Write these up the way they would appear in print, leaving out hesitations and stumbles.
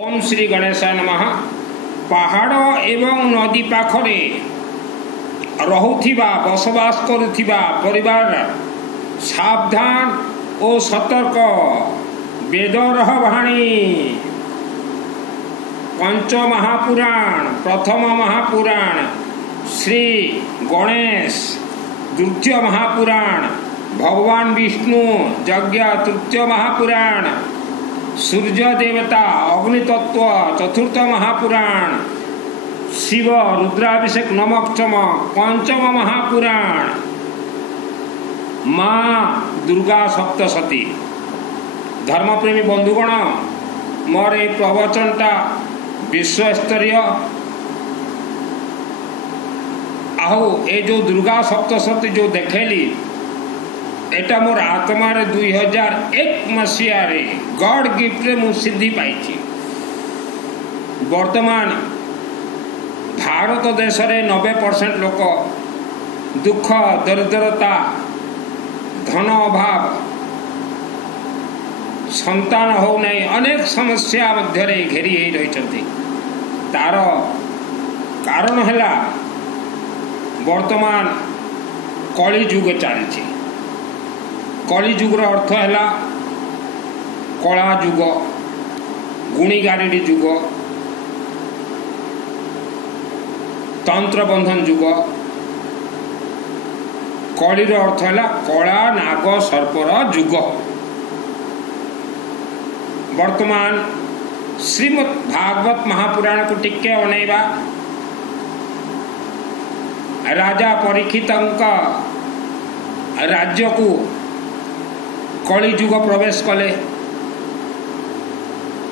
ओम श्री गणेशाय नमः। पहाड़ एवं नदी पाखरे रहुथिबा बसवास करुथिबा परिवार सावधान और सतर्क वेदरह वाणी। पंच महापुराण प्रथम महापुराण श्री गणेश, द्वितीय महापुराण भगवान विष्णु यज्ञ, तृतीय महापुराण सूर्य देवता अग्नितत्व, चतुर्थ महापुराण शिव रुद्राभिषेक नमक चमक, पंचम महापुराण माँ दुर्गा सप्तशती। धर्मप्रेमी बंधुगण, मोर ये प्रवचनटा विश्वस्तरीय। आहु ए जो दुर्गा सप्तशती जो देखेली एटा मोर आत्मार 2001 मसीह गॉड गिफ्ट रे मु सिद्धि पाई। वर्तमान भारत देश रे 90% लोक दुख, दरिद्रता, धन अभाव, संतान हो नहीं, अनेक समस्या मध्य घेरी रही। तार कारण है वर्तमान कली युग चलती। कली युगर अर्थ है कला युग, गुणीगारेडी युग, तंत्र बंधन युग। कलीर अर्थ है कला नाग सर्पर युग। वर्तमान श्रीमद् भागवत महापुराण को टिके अनेवा। राजा परीक्षित राज्य को कली युग प्रवेश कले।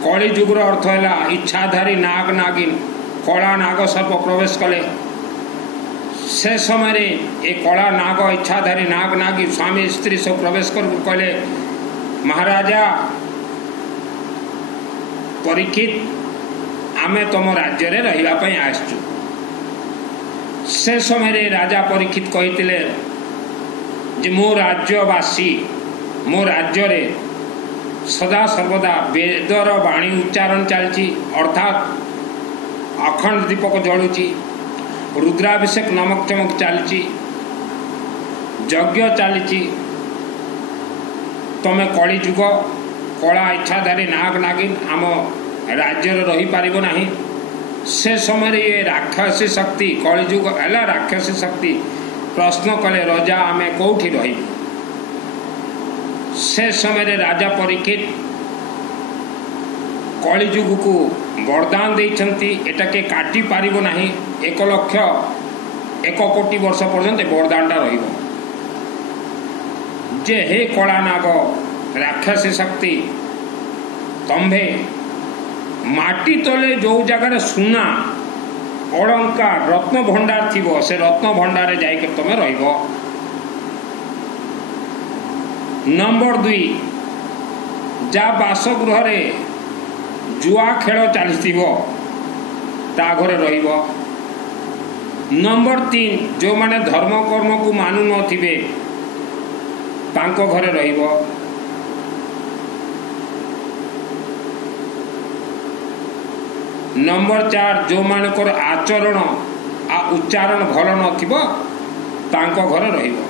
कली युगर अर्थ है इच्छाधारी नाग नागिन, कला नाग सर्प प्रवेश कले। से समय ए कला नाग, इच्छाधारी नाग नागी स्वामी स्त्री सब प्रवेश कर कहले, महाराजा परीक्षित आमे तुम राज्य रे रहिबा पई आसचु। से समय राजा परीक्षित कहितिले जे मो राज्यवासी, मो राज्य रे सदा सर्वदा वेदर वाणी उच्चारण चलती, अर्थात अखंड दीपक जलुची, रुद्राभिषेक नमक चमक चलती, यज्ञ चलती। तमें कली युग कला इच्छाधारी नाग नागिन आम राज्य रही पारिबो नाही। से समय ये राक्षसी शक्ति, कली युग है राक्षसी शक्ति प्रश्न कले, राजा आमे कोठी रही। से समय राजा परीक्षित कली युग को वरदान देइछंती, एटा के काटी पारिबो नाही। 1 कोटी वर्ष पर्यंत वरदानटा रहिबो जे हे कला नाग राक्षसी शक्ति, तंभे माटी तले जो जगह सुना अलंकार रत्न भंडार थिबो, से रत्न भंडार जाइके तमे रहिबो। नंबर 2, जा बासगृह रे जुआ खेल चली ता घरे रहिबो। नंबर 3, जो माने धर्म कर्म को मानु नथिबे तांको घरे रहिबो। नंबर 4, जो मानकर आचरण आ उच्चारण भल नथिबो तांको घरे रहिबो।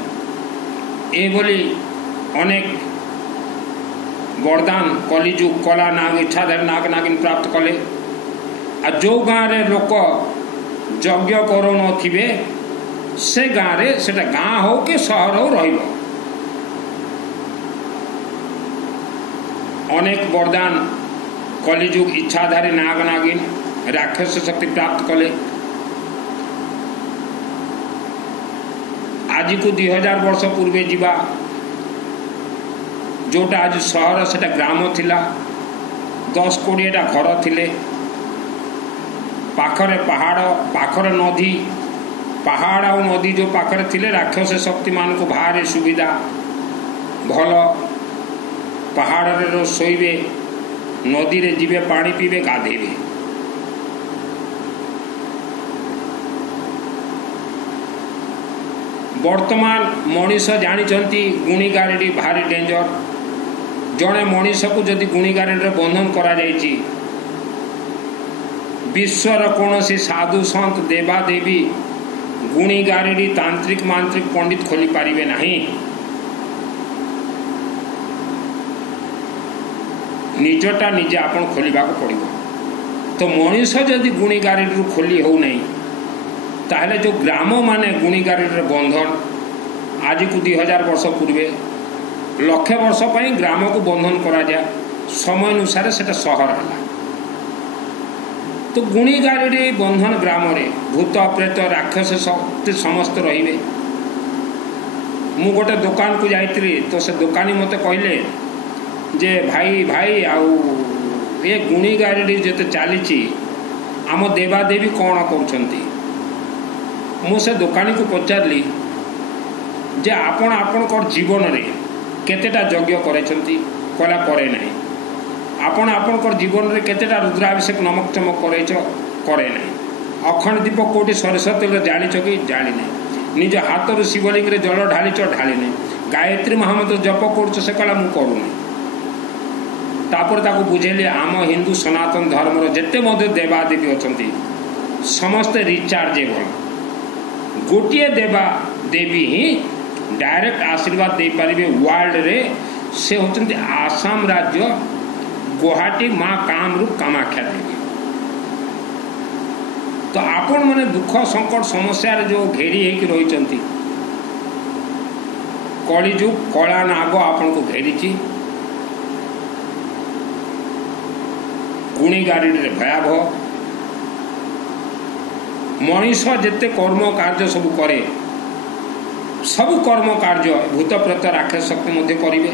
ए बोली अनेक वरदान कलिजुग कला नाग इच्छाधारी नाग नागिन प्राप्त कले। आ जो गाँव रे लोक यज्ञ करो नथिबे से गाँव रे, सेटा गाँ हो कि शहर हो रहिबो। अनेक वरदान कलिजुग इच्छाधारी नाग नागिन राक्षस शक्ति प्राप्त कले। आज को 2000 वर्ष पूर्वे जीवा, जोटा आज शहर सेटा ग्राम थिला। 10-20टा घर थिले, पाखरे पहाड़, पाखरे नदी, पहाड़ और नदी जो पाखरे थिले राक्षस शक्ति मान को भारी सुविधा भल। पहाड़ रे सोइबे, नदी रे जीवे, पानी पीबे, गाधेबे। वर्तमान मनीष जानी गुणीगारेडी भारी डेंजर। जड़े मनीष को जदि गुणीगारेडी बंधन करा जाइछि विश्वर कौन सी साधु सन्त देवादेवी गुणी गारेडी तांत्रिक मांत्रिक पंडित खोली पारिबे नहीं। निजटा निजे आपण खोलिबा को पड़िबो। तो मनीष जदि गुणी गारेडी खोली हो नहीं ताहले जो ग्राम माने गुणी गारेडी बंधन आज को 2000 वर्ष पूर्वे लक्षे वर्ष पर ग्राम को बंधन करा जाए समय अनुसार से सहर है। तो गुणी गारेडी बंधन ग्राम रे भूत प्रेत राक्षस शक्ति समस्त रहिबे। मु गोटे दुकान को जाइत्री तो से दुकानी मते कहले जे भाई भाई आउ ये गुणी गारेडी जते चली आम देवादेवी कौन कहते। मु से दुकानी को पचारली जे आपण आपण जीवन रे केतेटा यज्ञ करछंती कला करे नहीं। आपण आपण जीवन रे केतेटा रुद्राभिषेक नमक चमक करैछ करे नहीं। अखंड दीप कोटी सरस तेल जानिछ कि जानी नहीं। निज हाथ रो शिवलिंग रे जल ढालिछ ढाली नहीं। गायत्री महामंत्र जप करछ से कला मु करू नहीं। तापर ताको बुझेली आम हिंदू सनातन धर्म रो जेते मध्य देवादेवी अछंती समस्त रिचार्जेबल। गोटिए देवा देवी ही डायरेक्ट आशीर्वाद दे पारिबे वर्ल्ड रे से होचंती आसाम राज्य गुवाहाटी माँ कामरूप कामाख्या देवी। तो आपण माने दुख संकट समस्या रे जो घेरी हेकि रहिचंती कलिजुग कला नाग आपण को घेरीची। गुणी गारेडी रे भयावह मनीष जेते कर्म कार्य सब करे सबु कर्म कार्य भूत प्रेत राक्षस शक्ति मध्य करिवे।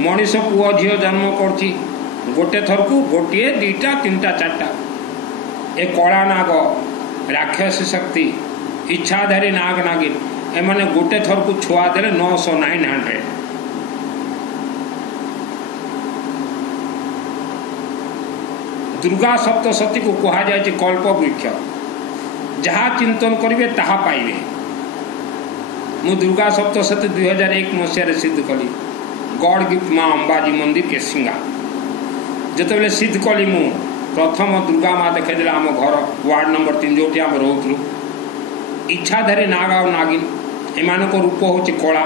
मनीष पुओ झियो जन्म करछि गोटे थर को गोटे दुईटा तीनटा चारटा ए कला नाग राक्षस शक्ति इच्छाधारी नाग नागिन एमाने गोटे थर को छुआ देले 900 900। दुर्गा सप्तशती को कहा जाए कल्प वृक्ष जहाँ चिंतन करेंगे ताहा पाइबे। मु दुर्गा सप्तशती 2001 मसीह सिद्ध कली गॉड गिफ्ट माँ अंबाजी मंदिर केसिंगा जिते सिद्ध कली मु प्रथम दुर्गा माँ देखा आम घर वार्ड नंबर 3 जो आम रोलु इच्छाधारी नाग आ नागिन एमान रूप हूँ कला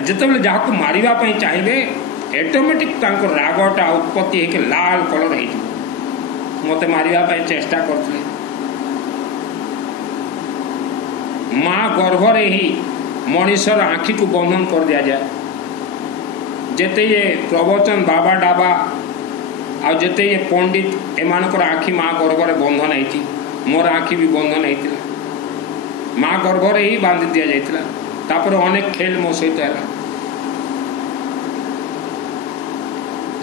जिते जहाँ को मारे चाहिए ऑटोमेटिक रागटा उत्पत्ति होकर लाल कलर हो मत मारे चेष्टा करते। माँ गर्भरे ही मनीषर आँखि को बंधन कर दिया जाए। जेते ये प्रवचन बाबा डाबा आ जेते ये पंडित एमानकर आँखि माँ गर्भरे बंधन होती मोर आँखि भी बंधन होता माँ गर्भरे ही बांधि दि जाइतिला। तापर अनेक खेल मो सहित है।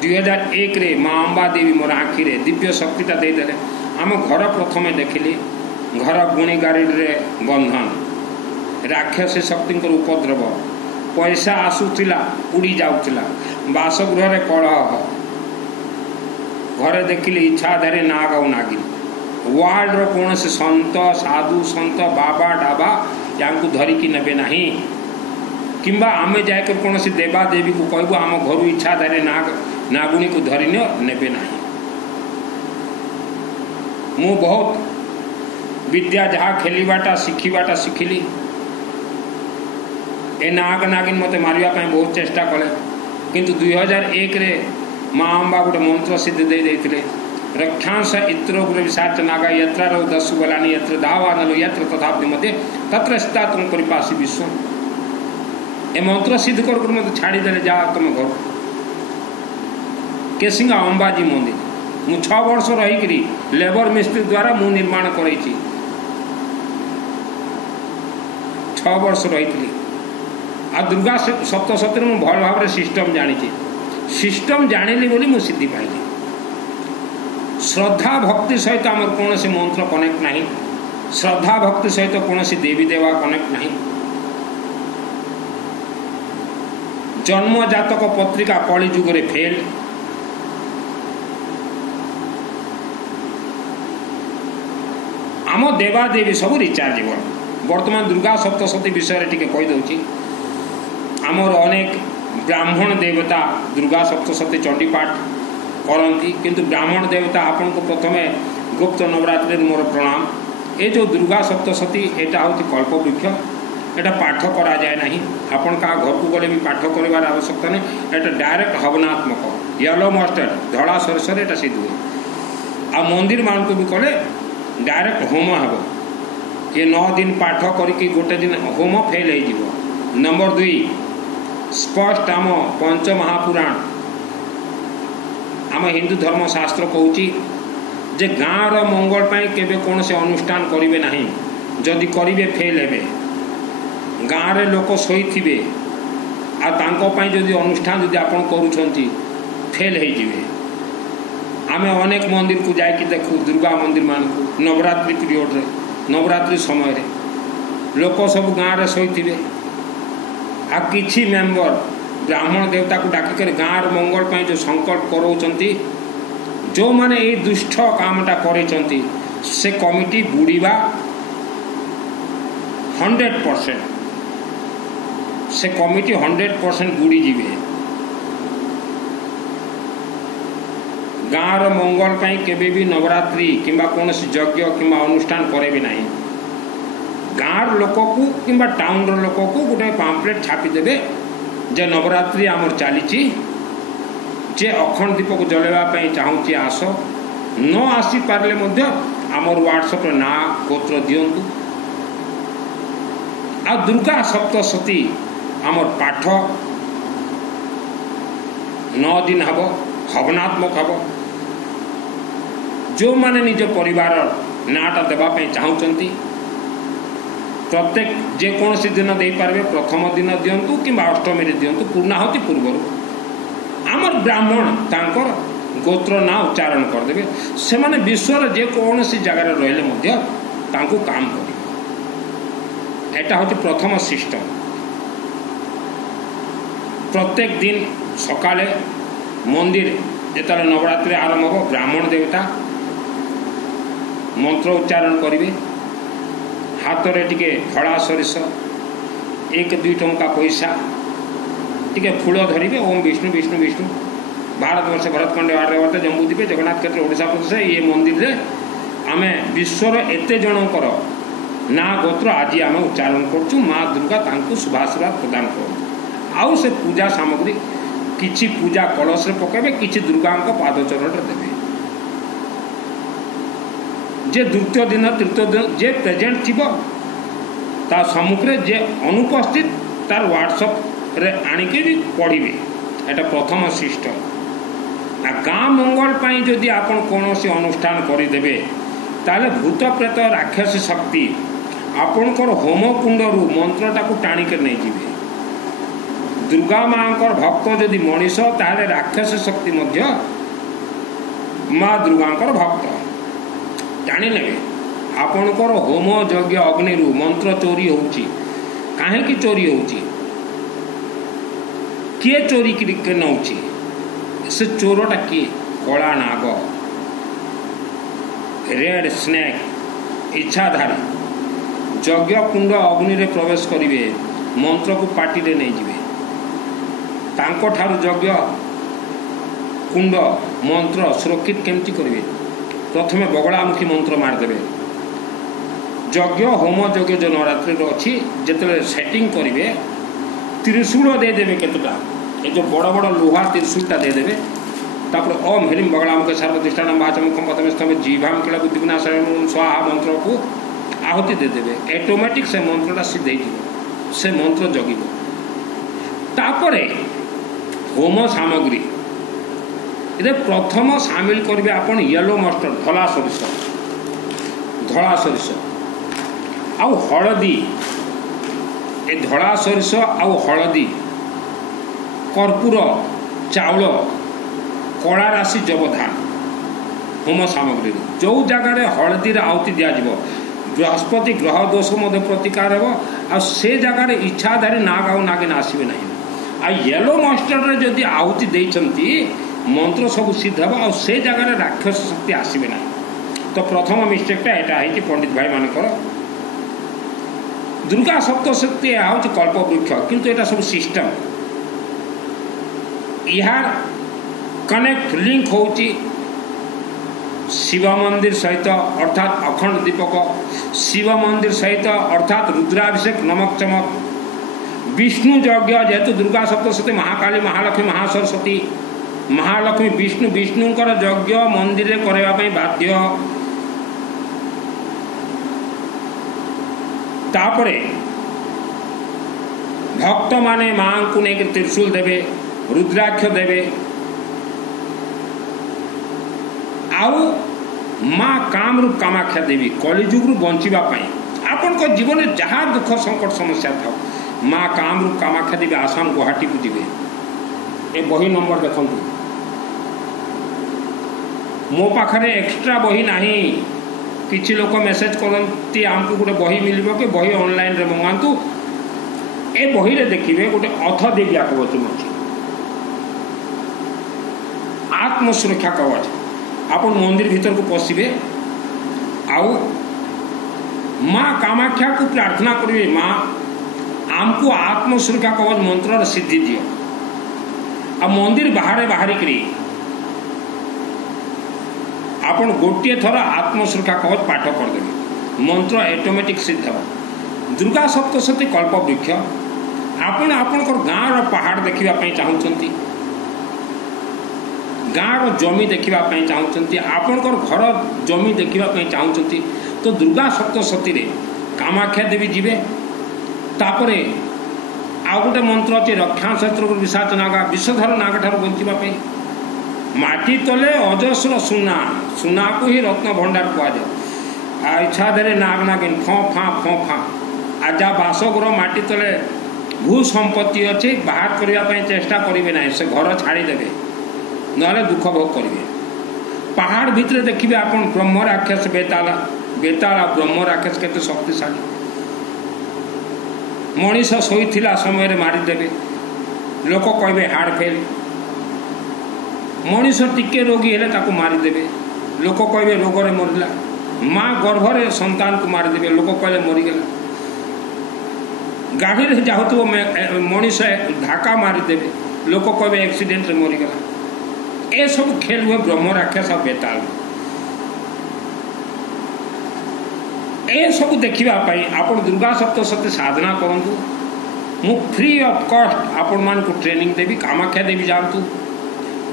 2001 रे माँ अंबा देवी मोर आँखि रे दिव्य शक्तिटा देदेले। आम घर प्रथमे देखिली घर गुणी गारेडी रे बंधन राक्षसी शक्ति उपद्रव पैसा आसूला उड़ी जाऊला बासगृह रे कलह घरे देखिली इच्छाधारी नाग आ नागिन वार्ड रो कौन से संत साधु संत बाबा डाबा या धरिकी नेबे नहीं किंबा आमे जाकर कौन से देवा देवी को कहबू आम घर इच्छाधारी नाग नागुणी को धरी नेबे नहीं। मु बहुत विद्या जहाँ खेलवाटा शिखिबाटा शिखिली ए नाग नागिन मते मारिया बहुत चेष्टा कले किंतु 2001 रे माँ अंबा गोटे मंत्र सिद्ध दे देथिले रक्षांश इत्र गुरु विसाच नागा यत्र रो दस्सु बलानी यत्र दावानलो यत्र तथापि मध्ये तत्र स्था तुम परिपासी विश्व ए मंत्र सिद्ध कर मत छाड़ी देले जा तुम घर केसिंगा अंबाजी मंदिर मु 6 वर्ष रही लेबर मिस्त्री द्वारा मु निर्माण करई 6 वर्ष रही आ दुर्गा सप्तशती मु भल भाव सिस्टम जानी सिस्टम जानिली बोली मु सिद्धि पाइली। श्रद्धा भक्ति सहित आम कौन से मंत्र कनेक्ट नहीं श्रद्धा भक्ति सहित कौन सी देवी देवा कनेक्ट नहीं। जन्म जातक पत्रिका कली जुगरे फेल आम देवादेवी सब रिचार्जेबल। वर्तमान दुर्गा सप्तशती विषय टिके कही दउची आमर अनेक ब्राह्मण देवता दुर्गा सप्तशती चंडी पाठ करती किंतु ब्राह्मण देवता आपन को प्रथमे गुप्त नवरात्रि मोर प्रणाम। ये जो दुर्गा सप्तशती एटा हूँ कल्पवृक्ष, एटा पाठ करा जाए नहीं। आपण क्या घर को गले भी पाठ कर आवश्यकता नहीं। एटा डायरेक्ट हवनात्मक येलो मस्टर्ड धड़ा सरसर एटा सिद्ध हुए। आ मंदिर मान को भी कले डायरेक्ट होम हम ये 9 दिन पाठ करके गोटे दिन होम फेल हो। नंबर 2 स्पष्ट आम पंच महापुराण आम हिंदू धर्मशास्त्र कहूँ जे गाँव मंगल पाई केबे कौन से अनुष्ठान करेंगे ना, जदि करेंगे फेल हे। गाँव रे लोक शोथे आपाई जदि अनुष्ठान जदि आपड़ करुँच फेल हो। आमे अनेक मंदिर को जाकि देखू दुर्गा मंदिर मान को नवरात्रि पीरियड रे नवरात्रि समय रे लोक सब गाँव रे शोथे आ किछि मेंबर ब्राह्मण देवता को डाकिकर गाँव मंगल पाई जो संकल्प कराउछंती, जो माने ये दुष्ट कामटा करेछंती से कमिटी बुड़ीबा 100%, से कमिटी 100% बुड़ी जीवे। गाँव मंगल पाई केबे भी नवरात्रि किंबा कौन यज्ञ किंबा अनुष्ठान करे भी नहीं। गाँव लोक को किंबा टाउन लोक को गोटे पाम्पलेट छापी देबे जे नवरात्रि आमर चली जे अखंड दीप को जलवाई चाहूँगी आस, न आसी पारे आमर व्हाट्सएप ना गोत्र दिंतु। आ दुर्गा सप्तशती आमर पाठ 9 दिन हम हवनात्मक हम। जो माने निज परिवार नाटा देवाई चाहूँगी प्रत्येक जेकोसी दिन दे पारे, प्रथम दिन दिंतु कि अष्टमी दिंतु पूर्णाहुति पूर्वर आमर ब्राह्मण तांकर गोत्र ना उच्चारण करदे। से माने विश्वर जेकोसी जगार रहिले काम कर। एटा हूँ प्रथम सिस्टम। प्रत्येक दिन सकाले मंदिर जेतले नवरात्रि आरंभ हो ब्राह्मण देवता मंत्र उच्चारण करेंगे। हाथ में टिके फड़ा सरिष 1-2 टंका पैसा टिके फूल धरिए ओम विष्णु विष्णु विष्णु भारत वर्ष भरतखंडे आर्यवर्त जम्बूद्वीपे जगन्नाथ क्षेत्र ओडिशा प्रदेश ये मंदिर रे आमे विश्वर एते जनकर ना गोत्र आज आम उच्चारण करूँ। माँ दुर्गा तांकु शुभाशीर्वाद प्रदान कर। आउ से पूजा सामग्री किछि पूजा कलश रे पकेबे, किछि दुर्गा पादचरण देवे। जे द्वितीय दिन तृतीय दिन जे प्रेजेंट थी ता सम्मुखें जे अनुपस्थित तार व्हाट्सएप रे आनिके भी पढ़िबे। एटा प्रथम सिस्टम। आ गाँ मंगल पाई जदि आपण कौनसी अनुष्ठान करदेवे ताले भूत प्रेत राक्षस शक्ति आपणकर होम कुंडरू मंत्रटा को टाणिके नहीं जीवे। दुर्गा माँकर भक्त जदि मनीष ताले राक्षस शक्ति मध्य माँ दुर्गांकर भक्त जानी ने आपणकर होम यज्ञ अग्नि मंत्र चोरी होची। काहेकि चोरी होची? किए चोरी के नौची? से चोरटा किए? कला नाग, रेड स्नेक इच्छाधारी यज्ञ कुंड अग्नि रे प्रवेश करिवे, मंत्र को पाटी रे नहीं जीवे। तांको ठारू यज्ञ कुंड मंत्र सुरक्षित केमती करिवे? प्रथमे बगलामुखी मंत्र मारदेवे। यज्ञ होम यज्ञ जो नवरात्रि अच्छी जिते सेटिंग करेंगे त्रिशूल देदेवे केतटा ये जो बड़ बड़ लुहा त्रिशूलटा देदेवे। तापर ओम ह्रीं बगलामुखे सर्वधिष्ठानं वाचमुखं पदमेस्तम जीभां किल बुद्धिविनाशाय स्वाहा मंत्र को आहुति देदेवे। ऑटोमेटिक से मंत्रटा सिद्ध हो से मंत्र जगिब। तापरे होम सामग्री ये प्रथम सामिल करेंगे आपन येलो मस्टर्ड धला सरिष आउ हलदी। ए धला सरिष आउ हलदी कर्पूर चाउल कला राशि जबधान होम सामग्री जो जगार हलदी आहुति दिज्व बृहस्पति ग्रह दोष प्रतिकार हो आ से जगार इच्छाधारी नाग आउ नागिन आसवे ना। आ येलो मस्टर्ड जदि आहुति देइछंती मंत्र सब सिद्ध हम आ से जगार राक्षस शक्ति आसवे ना। तो प्रथम मिस्टेकटा एटा है कि पंडित भाई मानकर दुर्गा सप्तशती हूँ कल्पवृक्ष किंतु एटा सब सिस्टम यार कनेक्ट लिंक होची शिव मंदिर सहित अर्थात अखंड दीपक, शिव मंदिर सहित अर्थात रुद्राभिषेक नमक चमक, विष्णु यज्ञ जेहेतु दुर्गा सप्तशती महाकाली महालक्ष्मी महासरस्वती महालक्ष्मी विष्णु विष्णुंकर यज्ञ मंदिर रे करबा पई बाध्य। तापरे भक्त माने मां को नहीं त्रिशूल देवे, रुद्राक्ष देवे, आउ माँ कामरूप कामाख्या देवी कलिजुग बंचा आपण जीवन में जहाँ दुख संकट समस्या था माँ कामरूप कामाख्या देवी आसाम गुवाहाटी को जीवे। ए बही नंबर देखु मो पाखे एक्स्ट्रा बही नहीं, किसी लोक मेसेज करती आमको गोटे बही मिल कि बही ऑनलाइन रे मंगातु। ए बही रे देखिए गोटे अथ देवी कवच अच्छी आत्म सुरक्षा कवच। आप मंदिर भीतर को पशिबे आउ माँ कामाख्या को प्रार्थना करेंगे, माँ आमको आत्म सुरक्षा कवच मंत्र सिद्धि दियो। आ मंदिर बाहर बाहरिकी आपण गोटे थर आत्म सुरक्षा कवच पाठ करदेवे, मंत्र ऑटोमेटिक सिद्ध। दुर्गा सप्तशती कल्प वृक्ष आपण आपणकर गाँव पहाड़ देखा चाहूँगी, गाँव जमी देखा चाहूँगी, आपणकर घर जमी देखा चाहूँगी तो दुर्गा सप्तशती रे कामाख्या देवी जीवे। तापरे आउ गोटे मंत्र अच्छे रक्षा क्षेत्र विशाच नागा विषधर नाग ठार बचापी माटी तले अजस्र सुना, सुना को ही रत्न भंडार कहुए। इच्छा धरे नाग नागिन फँ फाँ फँ फाँ आ जा बासगृह माटी तले भू संपत्ति अच्छे बाहर करने चेष्टा करेंगे ना, से घर छाड़ीदेवे ना दुख भोग करेंगे। पहाड़ भितर देखिए आप ब्रह्म राक्षस बेताला, बेताला ब्रह्म राक्षस केते शक्तिशाली। मनीष शोईथिला समय मारिदेवे, लोक कहे हार्ट फेल। मनीष टिके रोगी हेले ताको मारिदेवे, लोक कहे रोगरे मरला। माँ गर्भरे संतान को मारिदेवे, लोक कहे मरीगला। गाड़ी रे जाऊथो मनीष धाका मारिदेवे, लोक कहे एक्सीडेंट रे मरीगला। ए सब खेल हुए ब्रह्म राक्षस और बेताल। ए सब देखापी आप दुर्गा सप्तशती साधना करूँ। मु फ्री ऑफ कॉस्ट आपण मान को ट्रेनिंग देवी, कामाख्या देवी जातु,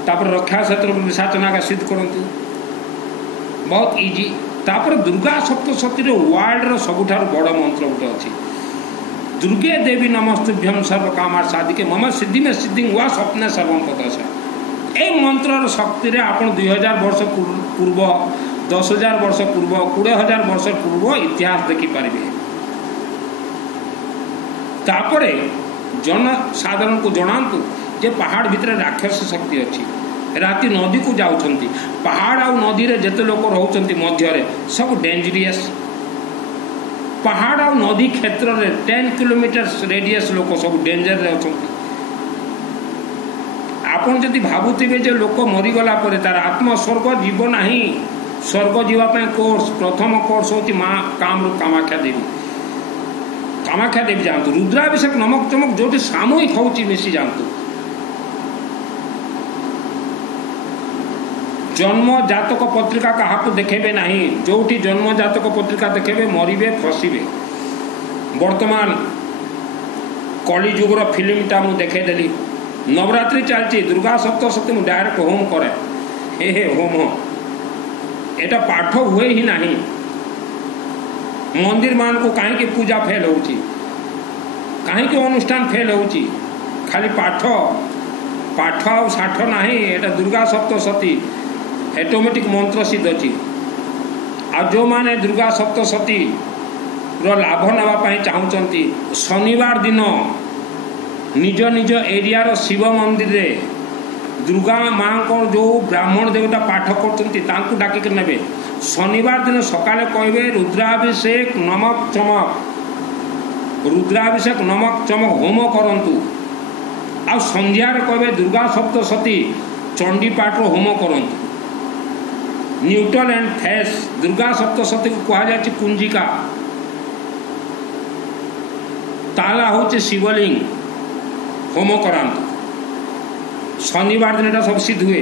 तापर रक्षा क्षेत्र विशाचना का सिद्ध करूँ, बहुत इजी। तापर दुर्गा सप्तशती वर्ल्ड सबुठार बड़ मंत्र गोटे अच्छी, दुर्गे देवी नमस्तुभ्यम सर्व कामार साधिके मम सिद्धि में सिद्धि हुआ स्वप्न सर्वम पदशा। ए मंत्र शक्ति रे आप 2000 वर्ष पूर्व, 10,000 वर्ष पूर्व, 20,000 वर्ष पूर्व इतिहास देखिपारे। तापरे जनसाधारण को जनातु जे पहाड़ भितर राक्षस शक्ति अच्छी। राति नदी को जाउछंती, पहाड़ आ नदी रे जेते लोक रहउछंती मध्य रे सब डेंजरियस। पहाड़ आ नदी क्षेत्र रे 10 किलोमीटर रेडियस लोक सब डेंजर रे अछंती। आपन जदि भाबुथिबे जे लोक मरीगला परे तार आत्मा स्वर्ग जीव नाही, स्वर्ग जीवाई कोर्स प्रथम कोर्स होती माँ कामरूप कामाख्या देवी। कामाख्या देवी जातु, रुद्राभिषेक नमक चमक जो सामूहिक होची मिसी जातु। जन्म जातक पत्रिका क्या देखेबे नहीं, जो जन्म जातक पत्रिका देखेबे मरीबे फसिबे। वर्तमान कलिजुगर फिल्मटा मु देखेदेली, नवरात्रि चलती दुर्गा सप्तशती मुझे डायरेक्ट होम करे। हे होम एटा पाठ हुए ही नहीं। मंदिर मान को कहीं पूजा फेल होची, कहीं अनुष्ठान फेल होची, खाली पाठ पाठ आ साठ नहीं। एटा दुर्गा सप्तशती ऑटोमेटिक मंत्र सिद्ध अच्छी। आ जो माने दुर्गा सप्तशती रो लाभ नापी चाहूँगी, शनिवार दिन निज निज एरिया शिव मंदिर रे दुर्गा माँ को जो ब्राह्मण देवता पाठ करते डाकिक ने शनिवार दिन सकाले कहे रुद्राभिषेक नमक चमक, रुद्राभिषेक नमक चमक होम करंतु। आ संध्यार कहे दुर्गा सप्तशती चंडी पाठ होम करंतु। Neutral and face Durga Saptashati को कहा कुंजिका, ताला हूँ शिवलिंग होम करांतु। शनिवार दिन सब सिद्ध हुए।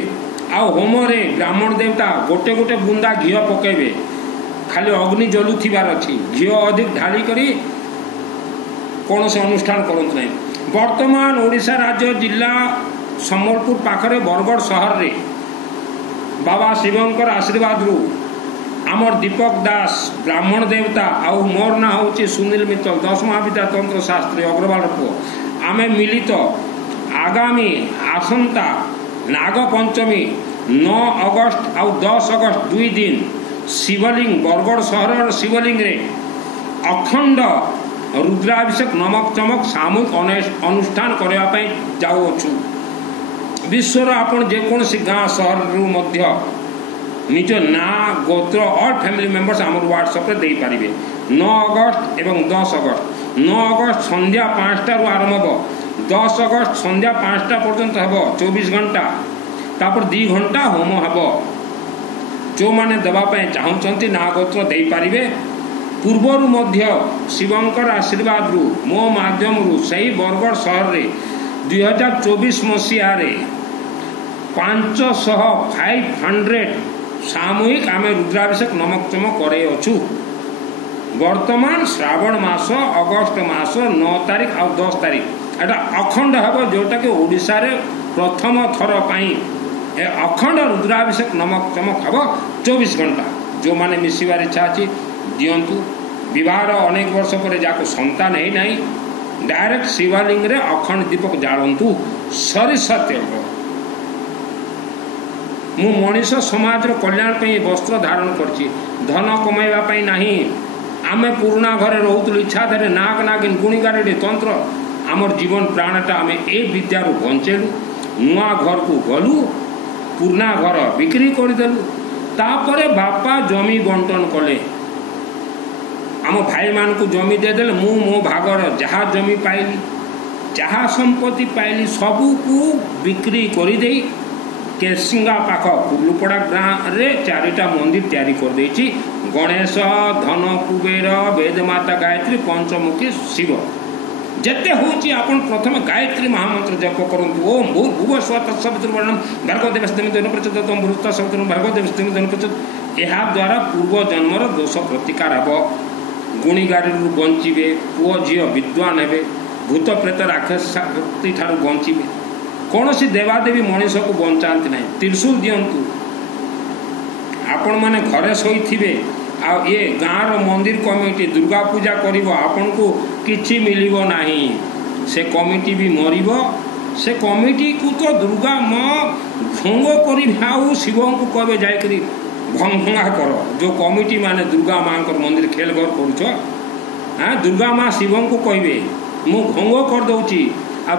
आ होमरे ब्राह्मण देवता गोटे गोटे बुंदा घी पकेबे खाली अग्नि जलुथिबार अच्छी घी अधिक ढाली करी कौन से अनुष्ठान करत नहीं। वर्तमान ओडिशा राज्य जिला सम्बलपुर पाखरे बरगढ़ सहर रे बाबा शिवंकर आशीर्वाद रु आमर दीपक दास ब्राह्मण देवता आउ मोर ना हूँ सुनील मित्तल 10 महाविद्या तंत्र शास्त्री अग्रवाल पुओ आमे मिलित आगामी आसंता नाग पंचमी 9 अगस्त आउ 10 अगस्त 2 दिन शिवलिंग बरगढ़ सहर शिवलिंग रे अखंड रुद्राभिषेक नमक चमक सामूहिक अनुष्ठान करने जाऊँ। विश्वर आपण जेकोसी गाँ सहर मध्य निज ना गोत्र और फैमिली मेंबर्स आम व्हाट्सएप रे दे पारिबे। 9 अगस्त एवं 10 अगस्त 9 अगस्त संध्या 5टा आरंभ 10 अगस्त संध्या 5टा पर्यंत हेबो 24 घंटा तापर 2 घंटा होम हेबो। जो माने दबा पे चाहउचंती ना गोत्र दे पारिबे। पूर्वर मध्य शिवंकर आशीर्वाद रु मो माध्यम रु सही बरगढ़ सहर रे 2024 मसीहा रे 500 सामूहिक आम रुद्राभिषेक नमक चमक करे अछु। वर्तमान श्रावण मास अगस्त मास 9 तारीख आ 10 तारीख एटा अखंड हेबो जोटा कि ओडिशा रे प्रथम थर पाई अखंड रुद्राभिषेक नमक चमक हेबो 24 घंटा। जो माने मिसिबार इच्छा अछि दियंतु। विवाह अनेक वर्ष पर जाको संतान है नहीं डायरेक्ट शिवलिंग रे अखंड दीपक जालंतु सरी सत्य मु मनीष समाज कल्याण पे वस्त्र धारण करछि धन कमाइबा पई नहीं। आमे पुराना घरे रहउतु इच्छा धरे नाग नागिन गुणीगारेडी तंत्र आमर जीवन प्राणटा आमे ए विद्या रु बंचेलु। नुआ घर को गलु पुराना घर बिक्री करदेलु तापरे बापा जमी बंटन कले आम भाई मान को जमी देदेले मु मो भागर जहाँ जमी पाइली जहाँ संपत्ति पाइली सबू को बिक्री कर दे केसिंगा पाख कुलुपड़ा गाँव रे 4टा मंदिर तैयारी कर देछि। गणेश धन कुबेर वेदमाता गायत्री पंचमुखी शिव जेते होची आपण प्रथम गायत्री महामंत्र जप करंतु ओम भूर्भुवः स्वः तत्सवितुर्वरेण्यं भर्गो देवस्य धीमहि तन्नो प्रचोदयात् भूर्भुवः स्वः भर्गो देवस्य धीमहि तन्नो प्रचोदयात्। एहा द्वारा पूर्व जन्मर दोष प्रतिकार हेबो। गुणीगारी बंचे पुओ झील विद्वान हे भूत प्रेत राक्षस शक्ति ठार बंचे कौन सी देवादेवी मनीष को बंचाती ना। त्रिशूल दिंतु आपण मैंने घरे शोथे आ ये गाँव मंदिर कमिटी दुर्गा पूजा कर आपण को किछि मिलिबो नाही से कमिटी भी मरिबो। से कमिटी को तो दुर्गा माँ भंग कर शिव को कहे जाकरी भंगा कर जो कमिटी माने दुर्गा माँ मंदिर खेल घर कर दुर्गा माँ शिव को कहे मु भंग कर दौची आ